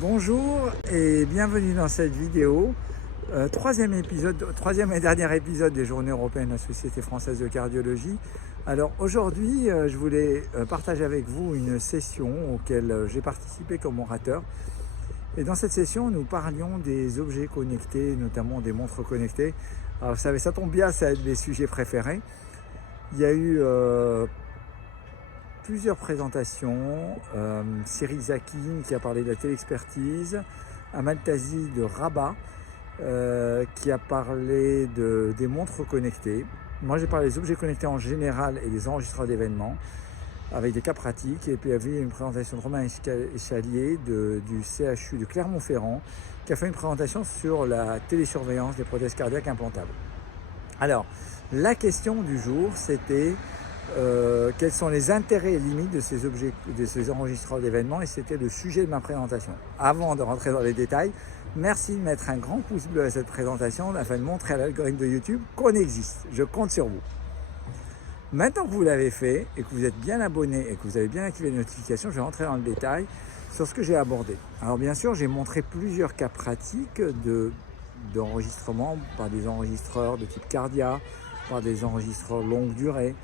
Bonjour et bienvenue dans cette vidéo. Troisième et dernier épisode des Journées européennes de la Société française de cardiologie. Alors aujourd'hui, je voulais partager avec vous une session auquel j'ai participé comme orateur. Et dans cette session, nous parlions des objets connectés, notamment des montres connectées. Alors vous savez, ça tombe bien, c'est un de mes sujets préférés. Il y a eu plusieurs présentations, Cyril Zakin qui a parlé de la téléexpertise, Amal Tazi de Rabat qui a parlé des montres connectées. Moi j'ai parlé des objets connectés en général et des enregistreurs d'événements avec des cas pratiques, et puis il y avait une présentation de Romain Échalier du CHU de Clermont-Ferrand qui a fait une présentation sur la télésurveillance des prothèses cardiaques implantables. Alors la question du jour c'était quels sont les intérêts et limites de ces objets, de ces enregistreurs d'événements, et c'était le sujet de ma présentation. Avant de rentrer dans les détails, merci de mettre un grand pouce bleu à cette présentation afin de montrer à l'algorithme de YouTube qu'on existe. Je compte sur vous. Maintenant que vous l'avez fait et que vous êtes bien abonné et que vous avez bien activé les notifications, je vais rentrer dans le détail sur ce que j'ai abordé. Alors bien sûr, j'ai montré plusieurs cas pratiques d'enregistrement par des enregistreurs de type Cardia, par des enregistreurs longue durée,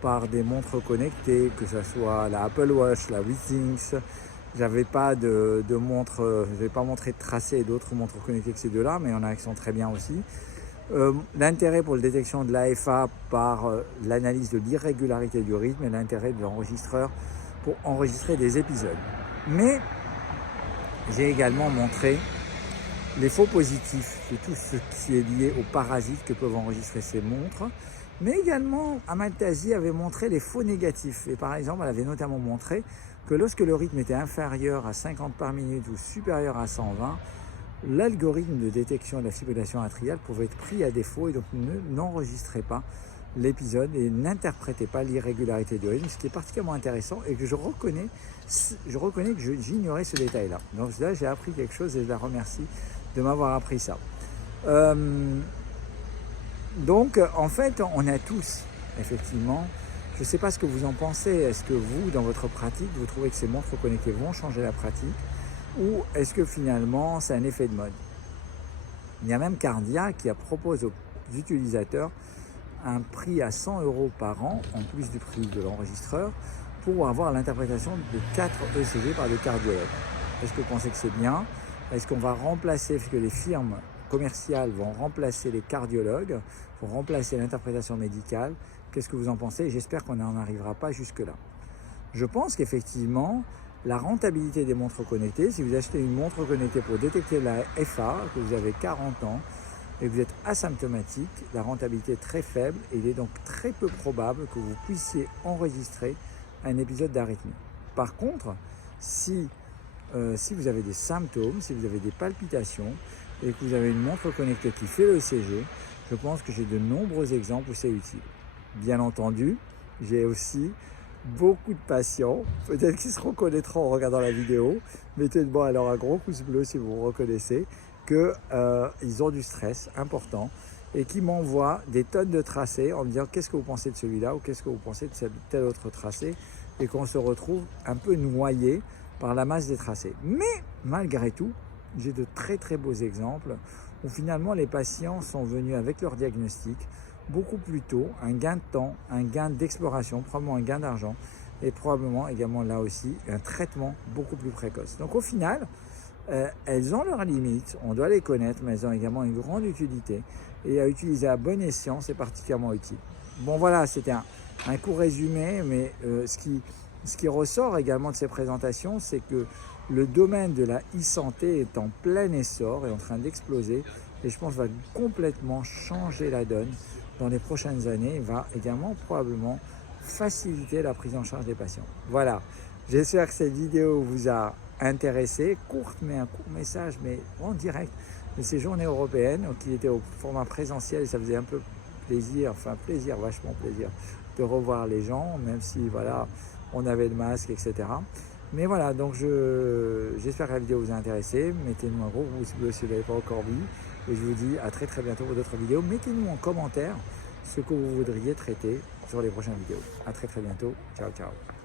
par des montres connectées, que ce soit la Apple Watch, la Withings. J'avais pas de montre, je n'avais pas montré de tracé d'autres montres connectées que ces deux-là, mais il y en a qui sont très bien aussi. L'intérêt pour la détection de l'AFA par l'analyse de l'irrégularité du rythme et l'intérêt de l'enregistreur pour enregistrer des épisodes. Mais j'ai également montré les faux positifs de tout ce qui est lié aux parasites que peuvent enregistrer ces montres. Mais également, Amal Tazi avait montré les faux négatifs. Et par exemple, elle avait notamment montré que lorsque le rythme était inférieur à 50 par minute ou supérieur à 120, l'algorithme de détection de la fibrillation atriale pouvait être pris à défaut et donc n'enregistrait pas l'épisode et n'interprétait pas l'irrégularité du rythme, ce qui est particulièrement intéressant et que je reconnais que j'ignorais ce détail-là. Donc là, j'ai appris quelque chose et je la remercie de m'avoir appris ça. Donc, en fait, on a tous, effectivement, je ne sais pas ce que vous en pensez, est-ce que vous, dans votre pratique, vous trouvez que ces montres connectées vont changer la pratique, ou est-ce que finalement, c'est un effet de mode? Il y a même Cardia qui propose aux utilisateurs un prix à 100 € par an, en plus du prix de l'enregistreur, pour avoir l'interprétation de 4 ECG par des cardiologues. Est-ce que vous pensez que c'est bien? Est-ce qu'on va remplacer, puisque les firmes commerciales vont remplacer les cardiologues, vont remplacer l'interprétation médicale? Qu'est-ce que vous en pensez? J'espère qu'on n'en arrivera pas jusque-là. Je pense qu'effectivement, la rentabilité des montres connectées, si vous achetez une montre connectée pour détecter la FA, que vous avez 40 ans et que vous êtes asymptomatique, la rentabilité est très faible et il est donc très peu probable que vous puissiez enregistrer un épisode d'arythmie. Par contre, si vous avez des symptômes, si vous avez des palpitations et que vous avez une montre connectée qui fait le ECG, je pense que j'ai de nombreux exemples où c'est utile. Bien entendu, j'ai aussi beaucoup de patients, peut-être qu'ils se reconnaîtront en regardant la vidéo, mettez-moi alors un gros pouce bleu si vous vous reconnaissez, qu'ils ont du stress important et qui m'envoient des tonnes de tracés en me disant qu'est-ce que vous pensez de celui-là ou qu'est-ce que vous pensez de tel autre tracé, et qu'on se retrouve un peu noyé par la masse des tracés. Mais malgré tout, j'ai de très très beaux exemples où finalement les patients sont venus avec leur diagnostic beaucoup plus tôt, un gain de temps, un gain d'exploration, probablement un gain d'argent et probablement également là aussi un traitement beaucoup plus précoce. Donc au final, elles ont leurs limites, on doit les connaître, mais elles ont également une grande utilité et à utiliser à bon escient, c'est particulièrement utile. Bon voilà, c'était un court résumé, mais ce qui ressort également de ces présentations, c'est que le domaine de la e-santé est en plein essor et en train d'exploser et je pense va complètement changer la donne dans les prochaines années. Il va également probablement faciliter la prise en charge des patients. Voilà, j'espère que cette vidéo vous a intéressé, courte mais un court message, mais en direct de ces journées européennes qui étaient au format présentiel et ça faisait un peu plaisir, vachement plaisir de revoir les gens, même si voilà, on avait le masque, etc. Mais voilà, donc j'espère que la vidéo vous a intéressé. Mettez-nous un gros pouce bleu si vous ne l'avez pas encore vu. Et je vous dis à très très bientôt pour d'autres vidéos. Mettez-nous en commentaire ce que vous voudriez traiter sur les prochaines vidéos. À très très bientôt. Ciao, ciao.